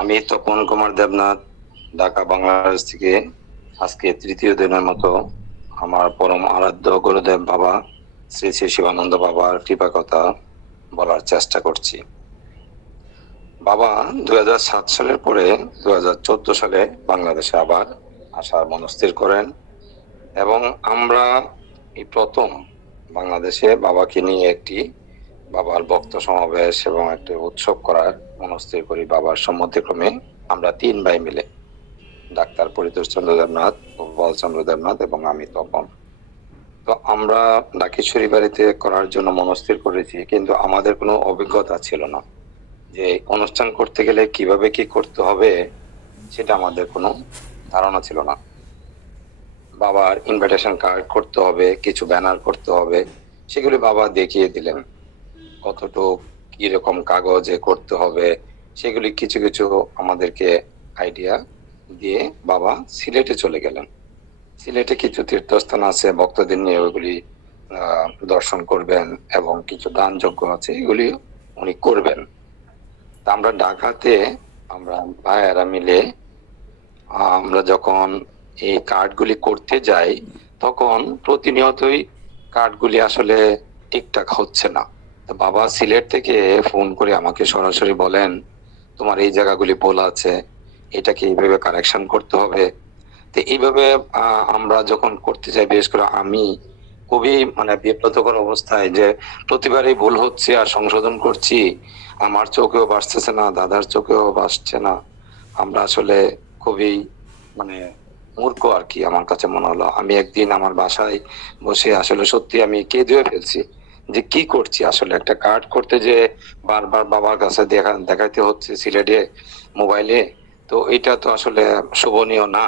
আমি তপন কুমার দেবনাথ, ঢাকা বাংলাদেশ থেকে আজকে তৃতীয় দিনের মতো আমার পরম আরাধ্য গুরুদেব বাবা শ্রী শ্রী শিবানন্দ বাবার কৃপা কথা বলার চেষ্টা করছি। বাবা 2007 সালের পরে 2014 সালে বাংলাদেশে আবার আসার মনস্থির করেন এবং আমরা এই প্রথম বাংলাদেশে বাবাকে নিয়ে একটি বাবার ভক্ত সমাবেশ এবং একটি উৎসব করার মনস্থির করি। বাবার সম্মতিক্রমে আমরা 3 ভাই মিলে, ডাক্তার পরিতোষ চন্দ্র দেবনাথ, গোপাল চন্দ্র দেবনাথ এবং আমি তপন। তো আমরা ডাকেশ্বরী বাড়িতে করার জন্য মনস্থির করেছি, কিন্তু আমাদের কোনো অভিজ্ঞতা ছিল না যে অনুষ্ঠান করতে গেলে কিভাবে কি করতে হবে, সেটা আমাদের কোনো ধারণা ছিল না। বাবার ইনভিটেশন কার্ড করতে হবে, কিছু ব্যানার করতে হবে, সেগুলি বাবা দেখিয়ে দিলেন। কতটুক কিরকম কাগজে করতে হবে সেগুলি কিছু কিছু আমাদেরকে আইডিয়া দিয়ে বাবা সিলেটে চলে গেলেন। সিলেটে কিছু তীর্থস্থান আছে, ভক্তদের নিয়ে ওইগুলি দর্শন করবেন এবং কিছু দান যজ্ঞ আছে, এগুলি উনি করবেন। তা আমরা ঢাকাতে আমরা ভাইয়েরা মিলে আমরা যখন এই কার্ডগুলি করতে যাই তখন প্রতিনিয়তই কার্ডগুলি আসলে ঠিকঠাক হচ্ছে না। তো বাবা সিলেট থেকে ফোন করে আমাকে সরাসরি বলেন, তোমার এই জায়গাগুলি ভুল আছে, এটাকে এইভাবে কারেকশন করতে হবে। তো এইভাবে আমরা যখন করতে যাই, বিশেষ করে আমি খুবই বিব্রতকর অবস্থায়, যে প্রতিবারই ভুল হচ্ছে আর সংশোধন করছি, আমার চোখেও বাসতেছে না, দাদার চোখেও বাসছে না। আমরা আসলে খুবই মূর্খ আর কি, আমার কাছে মনে হলো। আমি একদিন আমার বাসায় বসে আসলে সত্যি আমি কেঁদে ফেলছি যে কি করছি আসলে। একটা কার্ড করতে যে বারবার বাবার কাছে দেখাইতে হচ্ছে সিলেটে মোবাইলে, তো এটা তো আসলে শোভনীয় না।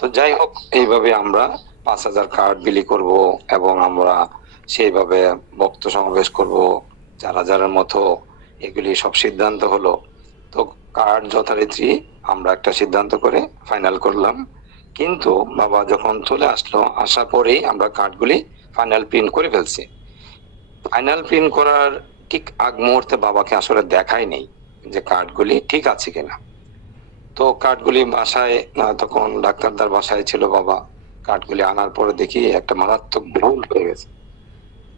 তো যাই হোক, এইভাবে আমরা 5,000 কার্ড বিলি করব এবং আমরা সেইভাবে ভক্ত সমাবেশ করব 4,000-এর মতো, এগুলি সব সিদ্ধান্ত হলো। তো কার্ড যথারীতি আমরা একটা সিদ্ধান্ত করে ফাইনাল করলাম, কিন্তু বাবা যখন চলে আসলো, আসার পরেই আমরা কার্ডগুলি ফাইনাল প্রিন্ট করে ফেলছি। ফাইনাল প্রিন্ট করার ঠিক আগ মুহূর্তে বাবাকে আসলে দেখাই নেই যে কার্ডগুলি ঠিক আছে কিনা। তো কার্ডগুলি বাসায়, তখন ডাক্তারদার বাসায় ছিল বাবা, কার্ডগুলি আনার পরে দেখি একটা মারাত্মক ভুল হয়ে গেছে।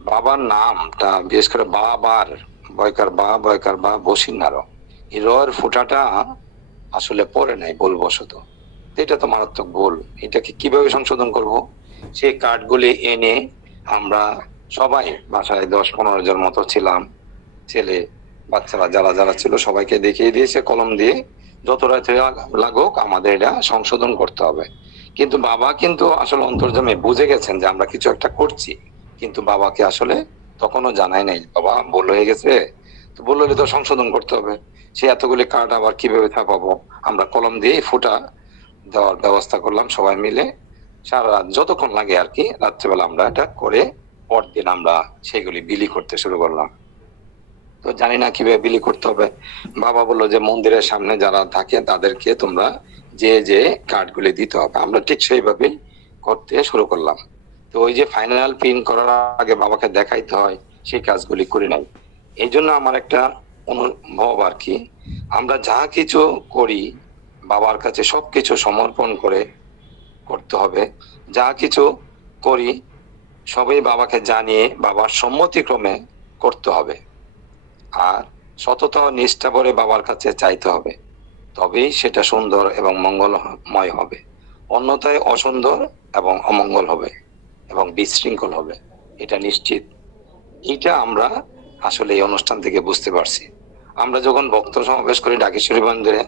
বাবার নামটা বিশেষ করে বাবার বয়কার বা বসিন্নারও এই রয়ের ফুটাটা আসলে পড়ে নাই ভুলবশত। এটা তো মারাত্মক ভুল, এটাকে কিভাবে সংশোধন করব? সেই কার্ডগুলি এনে আমরা সবাই বাসায় 10-15 জন মতো ছিলাম, ছেলে বাচ্চারা যারা যারা ছিল সবাইকে দেখিয়ে দিয়েছে কলম দিয়ে, যত রাত লাগুক আমাদের এটা সংশোধন করতে হবে। কিন্তু বাবা কিন্তু আসলে অন্তর্যামে বুঝে গেছেন যে আমরা কিছু একটা করছি, কিন্তু বাবাকে আসলে তখনও জানাই নাই বাবা ভুল হয়ে গেছে, তো ভুল হলে তো সংশোধন করতে হবে। সে এতগুলি কার্ড আবার কিভাবে ছাপাবো? আমরা কলম দিয়ে ফুটা দেওয়ার ব্যবস্থা করলাম সবাই মিলে, সারা রাত যতক্ষণ লাগে আর কি, রাত্রেবেলা আমরা এটা করে পরদিন আমরা সেগুলি বিলি করতে শুরু করলাম। তো জানি না কিভাবে বিলি করতে হবে। বাবা বললো যে মন্দিরের সামনে যারা থাকে তাদেরকে তোমরা যে যে কার্ডগুলি দিতে হবে। আমরা ঠিক সেইভাবেই করতে শুরু করলাম। তো ওই যে ফাইনাল প্রিন্ট করার আগে বাবাকে দেখাইতে হয়, সেই কাজগুলি করি নাই। এই জন্য আমার একটা অনুভব আর কি, আমরা যা কিছু করি বাবার কাছে সবকিছু সমর্পণ করে করতে হবে। যা কিছু করি সবই বাবাকে জানিয়ে বাবার সম্মতিক্রমে করতে হবে, আর সততা ও নিষ্ঠা করে বাবার কাছে চাইতে হবে, তবেই সেটা সুন্দর এবং মঙ্গলময় হবে। অন্যথায় অসুন্দর এবং অমঙ্গল হবে এবং বিশৃঙ্খল হবে, এটা নিশ্চিত। এইটা আমরা আসলে এই অনুষ্ঠান থেকে বুঝতে পারছি। আমরা যখন ভক্ত সমাবেশ করি ডাকেশ্বরী মন্দিরে,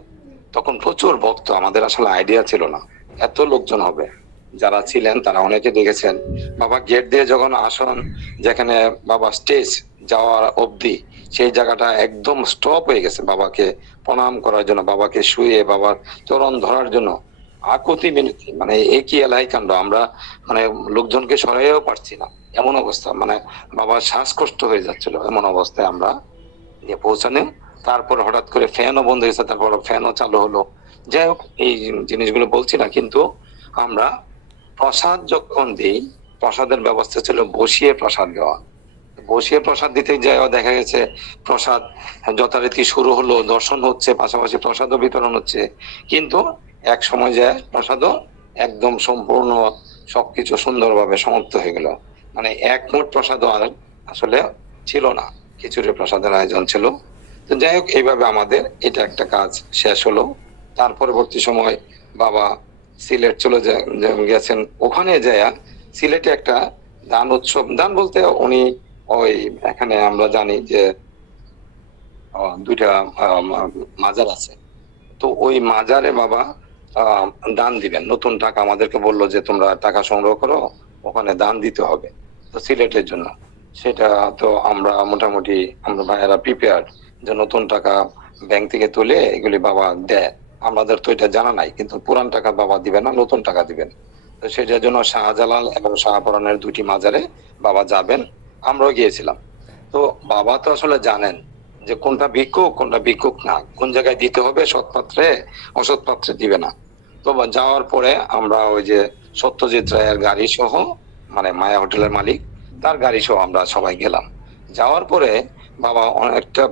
তখন প্রচুর ভক্ত, আমাদের আসলে আইডিয়া ছিল না এত লোকজন হবে। যারা ছিলেন তারা অনেকে দেখেছেন বাবা গেট দিয়ে যখন আসন, যেখানে বাবা স্টেজ যাওয়ার অবধি সেই জায়গাটা একদম স্টপ হয়ে গেছে বাবাকে প্রণাম করার জন্য, বাবাকে শুয়ে বাবার চরণ ধরার জন্য আকুতি মিনতি, একই এলাই কাণ্ড। আমরা লোকজনকে সরাইও পারছি না, এমন অবস্থা, বাবার শ্বাসকষ্ট হয়ে যাচ্ছিল, এমন অবস্থায় আমরা নিয়ে পৌঁছানো। তারপর হঠাৎ করে ফ্যানও বন্ধ হয়েছে, তারপর ফ্যানও চালু হলো। যাই হোক, এই জিনিসগুলো বলছি না, কিন্তু আমরা প্রসাদ যখন দিই, প্রসাদের ব্যবস্থা ছিল বসিয়ে প্রসাদ দেওয়া। বসিয়ে প্রসাদ দিতে যায় দেখা গেছে প্রসাদ যথারীতি শুরু হলো, দর্শন হচ্ছে, পাশাপাশি প্রসাদও বিতরণ হচ্ছে, কিন্তু এক সময় যায় প্রসাদও একদম সম্পূর্ণ সবকিছু সুন্দরভাবে সমাপ্ত হয়ে গেল। মানে এক মুঠ প্রসাদও আর আসলে ছিল না, খিচুড়ি প্রসাদের আয়োজন ছিল। তো যাই হোক, এইভাবে আমাদের এটা একটা কাজ শেষ হলো। তার পরবর্তী সময় বাবা সিলেট চলে গেছেন। ওখানে যায় সিলেটে একটা দান উৎসব, দান বলতে উনি ওই এখানে আমরা জানি যে দুইটা মাজার আছে, তো ওই মাজারে বাবা দান দিবেন, নতুন টাকা আমাদেরকে বললো যে তোমরা টাকা সংগ্রহ করো, ওখানে দান দিতে হবে। তো সিলেটের জন্য সেটা তো আমরা মোটামুটি আমরা ভাইয়েরা প্রিপেয়ার যে নতুন টাকা ব্যাংক থেকে তুলে এগুলি বাবা দেয়। আমাদের তো এটা জানা নাই, কিন্তু পুরান টাকা বাবা দিবেন না, নতুন টাকা দিবেন। তো সেটার জন্য শাহজালাল এবং শাহপরানের দুটি মাজারে বাবা যাবেন, আমরাও গিয়েছিলাম। তো বাবা তো আসলে জানেন যে কোনটা ভিক্ষুক কোনটা ভিক্ষুক না, কোন জায়গায় দিতে হবে, সৎ পাত্রে অসৎ পাত্রে দিবে না। তো যাওয়ার পরে আমরা ওই যে সত্যজিৎ রায়ের গাড়ি সহ, মানে মায়া হোটেলের মালিক, তার গাড়ি সহ আমরা সবাই গেলাম। যাওয়ার পরে বাবা অনেকটা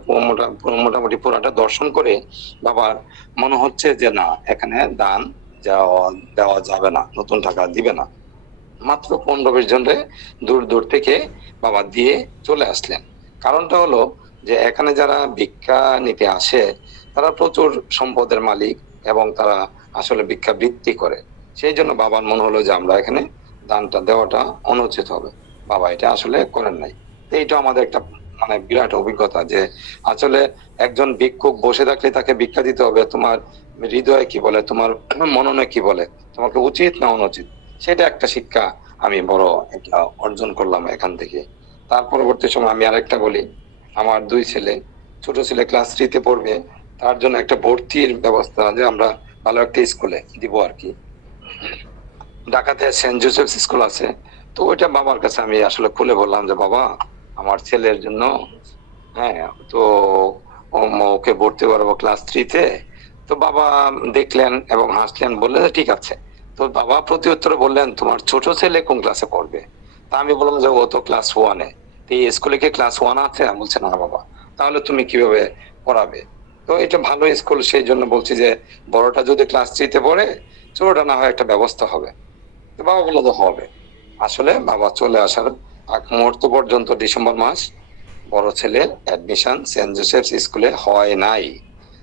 মোটামুটি পুরাটা দর্শন করে বাবার মনে হচ্ছে যে না, এখানে দান দেওয়া যাবে না, নতুন টাকা দিবে না। মাত্র 15-20 জনরে দূর দূর থেকে বাবা দিয়ে চলে আসলেন। কারণটা হলো যে এখানে যারা ভিক্ষা নিতে আসে তারা প্রচুর সম্পদের মালিক এবং তারা আসলে ভিক্ষা বৃত্তি করে। সেই জন্য বাবার মনে হলো যে আমরা এখানে দানটা দেওয়াটা অনুচিত হবে, বাবা এটা আসলে করেন নাই। তো এইটা আমাদের একটা মানে বিরাট অভিজ্ঞতা যে আসলে একজন ভিক্ষুক বসে থাকলে তাকে ভিক্ষা দিতে হবে, তোমার হৃদয়ে কি বলে, তোমার মননে কি বলে, তোমাকে উচিত না অনুচিত, সেটা একটা শিক্ষা আমি বড় একটা অর্জন করলাম এখান থেকে। তার পরবর্তী সময় আমি আরেকটা বলি, আমার দুই ছেলে, ছোট ছেলে ক্লাস 3-তে পড়বে, তার জন্য একটা ভর্তির ব্যবস্থা যে আমরা ভালো একটা স্কুলে দিব আর কি। ঢাকাতে সেন্ট জোসেফ স্কুল আছে, তো ওইটা বাবার কাছে আমি আসলে খুলে বললাম যে বাবা আমার ছেলের জন্য, হ্যাঁ, তো ওকে ভর্তি করবো ক্লাস 3-তে। তো বাবা দেখলেন এবং হাসলেন, বললেন ঠিক আছে। তো বাবা প্রতি উত্তরে বললেন তোমার ছোট ছেলে কোন ক্লাসে পড়বে? তা আমি বললাম যে ও তো ক্লাস 1-এ। তো এই স্কুলে কি ক্লাস 1 আছে? বলছে না বাবা। তাহলে তুমি কিভাবে পড়াবে? তো এটা ভালো স্কুল, সেই জন্য বলছি যে বড়টা যদি ক্লাস 3-তে পড়ে, ছোটটা না হয় একটা ব্যবস্থা হবে। তো বাবা বললো তো হবে। আসলে বাবা চলে আসার আগ মুহূর্ত পর্যন্ত ডিসেম্বর মাস বড় ছেলের অ্যাডমিশন সেন্ট জোসেফ স্কুলে হয় নাই।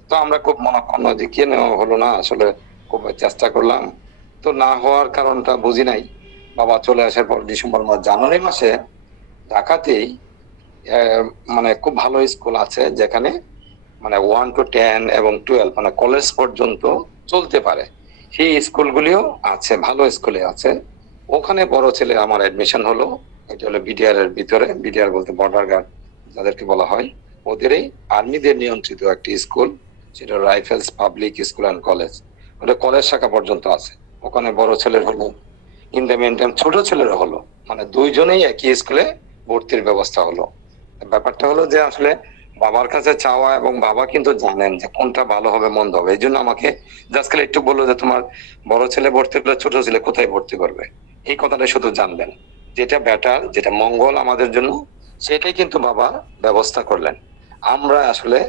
তো আমরা খুব মনক্ষুণ্ণ যে কেন হলো না, আসলে খুব চেষ্টা করলাম, তো না হওয়ার কারণটা বুঝি নাই। বাবা চলে আসার পর ডিসেম্বর মাস, জানুয়ারি মাসে ঢাকাতেই মানে খুব ভালো স্কুল আছে যেখানে মানে 1 to 10 এবং 12 মানে কলেজ পর্যন্ত চলতে পারে, সেই স্কুলগুলিও আছে, ভালো স্কুলে আছে। ওখানে বড় ছেলে আমার অ্যাডমিশন হলো। এটা হলো বিডিআর এর ভিতরে, বিডিআর বলতে বর্ডার গার্ড যাদেরকে বলা হয়, ওদেরই আর্মিদের নিয়ন্ত্রিত একটি স্কুল, সেটা rifles public school and college. ওটা কলেজ শাখা পর্যন্ত আছে। ওখানে বড় ছেলের হলো, ইন দ্য মেন টাইম ছোট ছেলের হলো, মানে দুইজনেই একই স্কুলে ভর্তির ব্যবস্থা হলো। ব্যাপারটা হলো যে আসলে বাবার কাছে চাওয়া, এবং বাবা কিন্তু জানেন যে কোনটা ভালো হবে মন্দ হবে। এই জন্য আমাকে জাস্ট খালি একটু বললো যে তোমার বড় ছেলে ভর্তি করলে ছোট ছেলে কোথায় ভর্তি করবে, এই কথাটা শুধু জানবেন, যেটা বেটার, যেটা মঙ্গল আমাদের জন্য, সেটাই কিন্তু বাবা ব্যবস্থা করলেন। আমরা আসলে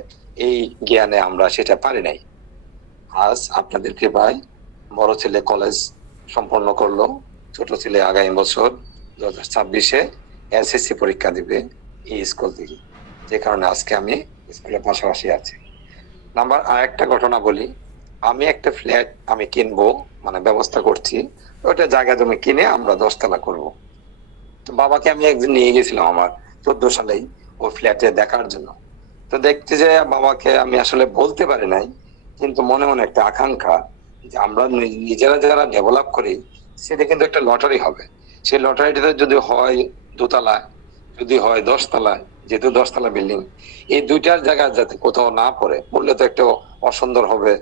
এই জ্ঞানে আমরা সেটা পারি নাই। আজ আপনাদের কৃপায় বড় ছেলে কলেজ সম্পন্ন করলো, ছোট ছেলে আগামী বছর 2026-এ এসএসসি পরীক্ষা দিবে এই স্কুল থেকে, যে কারণে আজকে আমি স্কুলের পাশাপাশি আছি। নাম্বার আরেকটা ঘটনা বলি, আমি একটা ফ্ল্যাট আমি কিনবো, মানে ব্যবস্থা করছি, ওটা জায়গা জমি কিনে আমরা 10 তলা করবো। তো বাবাকে আমি একদিন নিয়ে গেছিলাম আমার 14 সালেই ওই ফ্ল্যাটে দেখার জন্য। তো দেখতে যে বাবাকে আমি আসলে বলতে পারি নাই, কিন্তু মনে মনে একটা আকাঙ্ক্ষা যে আমরা নিজেরা যারা ডেভেলপ করি সেটা কিন্তু একটা লটারি হবে। সেই লটারিটাতে যদি হয় 2 তলা, যদি হয় 10 তলা, যেহেতু 10 তলা বিল্ডিং, এই দুইটার জায়গা যাতে কোথাও না পড়ে, পড়লে তো একটু অসুন্দর হবে,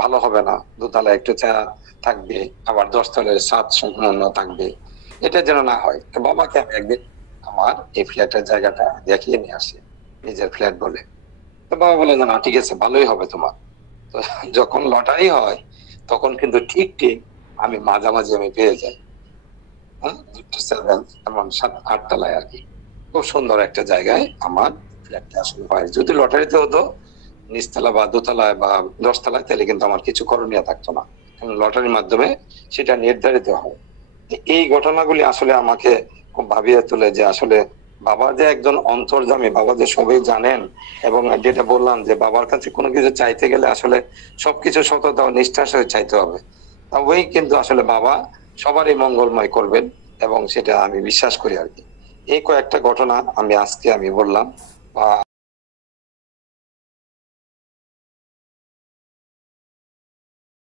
ভালো হবে না। 2 তলা একটু চা থাকবে, আবার 10 তলার ছাদ সম্পূর্ণ থাকবে, এটা যেন না হয়। তো বাবাকে আমি একদিন আমার এই ফ্ল্যাটের জায়গাটা দেখিয়ে নিয়ে আসি, নিজের ফ্ল্যাট বলে। তো বাবা বলে না ঠিক আছে, ভালোই হবে তোমার। তো যখন লটারি হয় তখন কিন্তু ঠিক ঠিক আমি মাঝামাঝি আমি পেয়ে যাই, 7 এমন 7-8 তলায় আর কি। খুব সুন্দর একটা জায়গায় আমার ফ্ল্যাটটা আসলে হয়। যদি লটারিতে হতো নিচতলা বা দোতলায় বা 10 তলায়, তাহলে কিন্তু আমার কিছু করণীয় থাকতো না, কারণ লটারির মাধ্যমে সেটা নির্ধারিত হয়। এই ঘটনাগুলি আসলে আমাকে খুব ভাবিয়ে তোলে যে আসলে বাবা যে একজন অন্তর্যামী, বাবা যে সবই জানেন, এবং যেটা বললাম যে বাবার কাছে কোনো কিছু চাইতে গেলে আসলে সবকিছু সততা ও নিষ্ঠার সাথে চাইতে হবে। ওই কিন্তু আসলে বাবা সবারই মঙ্গলময় করবেন, এবং সেটা আমি বিশ্বাস করি আর কি। এই কয়েকটা ঘটনা আমি আজকে বললাম। বা